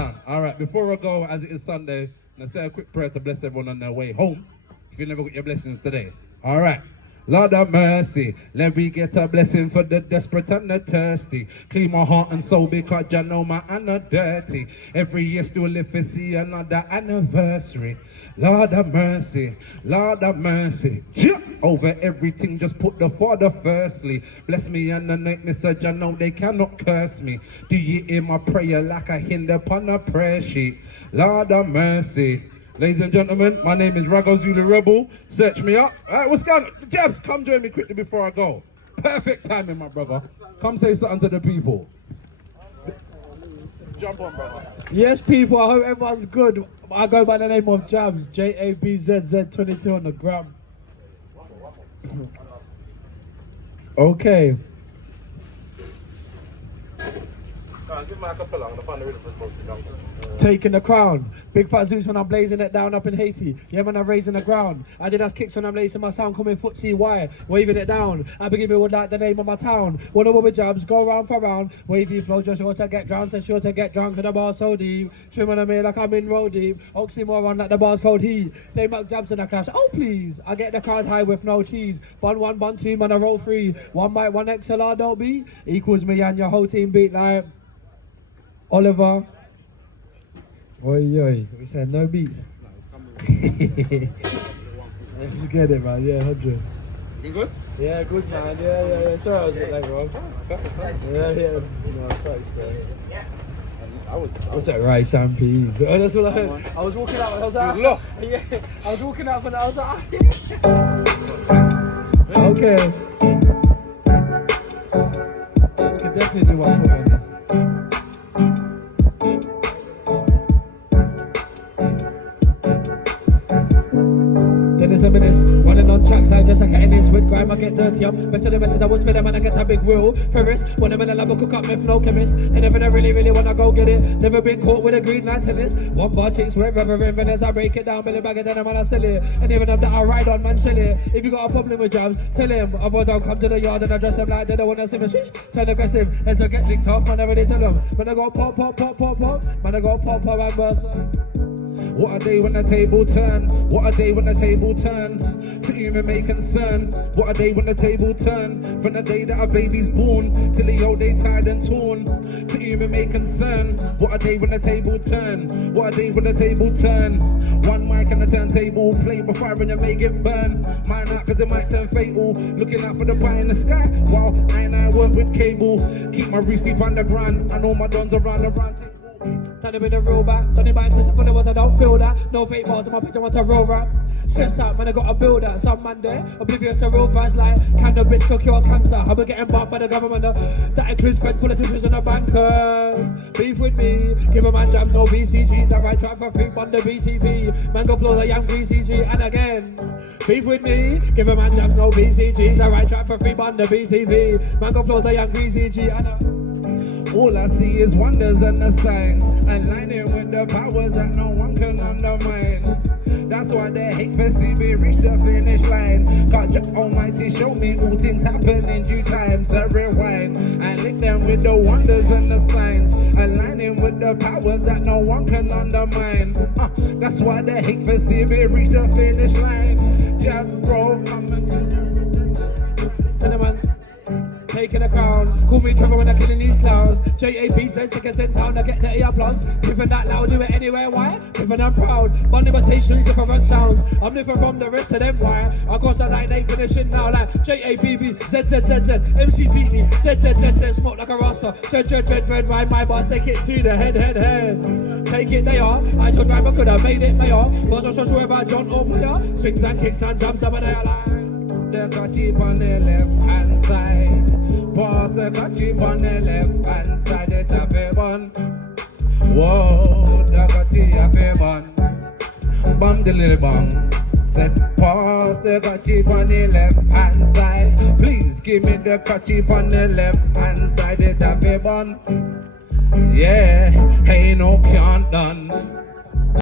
Sound. All right, before I go, as it is Sunday, let's say a quick prayer to bless everyone on their way home. If you never got your blessings today. All right. Lord of mercy, let me get a blessing for the desperate and the thirsty. Clean my heart and soul because you know my hand are dirty. Every year still live to see another anniversary. Lord of mercy, Lord of mercy. Over everything, just put the Father firstly. Bless me and anoint me so you know they cannot curse me. Do you hear my prayer like a hint upon a prayer sheet? Lord of mercy. Ladies and gentlemen, my name is Raggo Zulu Rebel. Search me up. Alright, what's going on? Jabz, come join me quickly before I go. Perfect timing, my brother. Come say something to the people. Jump on, brother. Yes, people, I hope everyone's good. I go by the name of Jabzz, Jabzz22 on the gram. Okay. Give my Capella, I'm gonna find the rhythm for Taking the crown. Big fat Zeus when I'm blazing it down up in Haiti. Yeah, man, I'm raising the ground. I did ask kicks when I'm lacing my sound, coming footsie wire, waving it down. I begin with like the name of my town. Wanna with Jabzz, go round for round. Wavy flow, just sure to get drowned, so sure to get drunk to the bar so deep. Trimming on me like I'm in road deep. Oxymoron like the bar's called he. They make Jabzz in the clash, oh please. I get the crowd high with no cheese. Bun 1, bun 2, man, I roll 3. 1 bite, 1 XLR, don't be. Equals me and your whole team beat like Oliver. Oi, oi. We said no beats. You get it, man. Yeah, 100. You good? Yeah, good, man. Yeah. Sorry I was a bit late, bro. Yeah. No, thanks, I was that rice and peas? Oh, that's what I heard. I was walking out and I was like... You lost? Yeah. I was walking out and I was like... Okay. We can definitely do one more on this. Running on tracks, I just like getting this with grime, I get dirty up. Best of the message I was for them and I get a big wheel. Ferris, when I'm in a lab, I cook up with no chemist. And if I really wanna go get it, never been caught with a green light to this. One bar chicks wherever in Venice, I break it down, Billy bag it, then I'm gonna sell it. And even up that I ride on, man, sell it. If you got a problem with Jabzz, tell him. Otherwise I'll come to the yard and I dress them like they don't wanna see me switch. Turn aggressive, and to get licked off, man, I really tell them. When I go pop, man, I go pop and burst. What a day when the table turn. What a day when the table turn. To even make concern. What a day when the table turn. From the day that a baby's born till the old day tired and torn. To even make concern. What a day when the table turn. What a day when the table turn. One mic and a turntable. Play by fire and you make it burn. Mine out cause it might turn fatal. Looking out for the pie in the sky. While I work with cable. Keep my roots deep underground. And all my dons around. Trying to be the real back, turning back to for the ones I don't feel that. No fake bars in my picture, want a real rap. Stressed out, man, I got a build that. Some man there, oblivious to real vibes like cannabis could cure cancer. I've been getting bumped by the government. That includes feds, politicians and the bankers. Beef with me, give a man jams, no BCGs. I write track for free on the BTP. Mango flows a young BCG, and again. Beef with me, give a man jams, no BCGs. I write track for free on the BTP. Mango flows a young BCG, and all I see is wonders and the signs, aligning with the powers that no one can undermine. That's why they hate for CB reach the finish line. God just almighty show me all things happen in due time. So rewind and lick them with the wonders and the signs, aligning with the powers that no one can undermine. That's why they hate for CB reach the finish line. Just bro, coming to taking a crown, call me Trevor when I'm killing these clowns. JAP says tickets in town, I get the applause. Living that loud, do it anywhere, why? Living I'm proud, one imitation, different sounds. I'm different from the rest of them, why? I cross the line, ain't finishing now, like JAPB, ZZZZ, MC beat me, ZZZZ, smoke like a rasta. Dread, ride my boss, take it to the head. Take it, they are. I should drive, I could have made it, they are. But I'm not sure about John or player. Swings and kicks and jumps over there, like. They got cheap on the left hand side. Boss, they got cheap on the left hand side. It's a big one. Whoa, they got cheap a big one. Bum the little bum. Said, boss, they got cheap on the left hand side. Please give me the cut cheap on the left hand side. It's a big one. Yeah, ain't no can't done.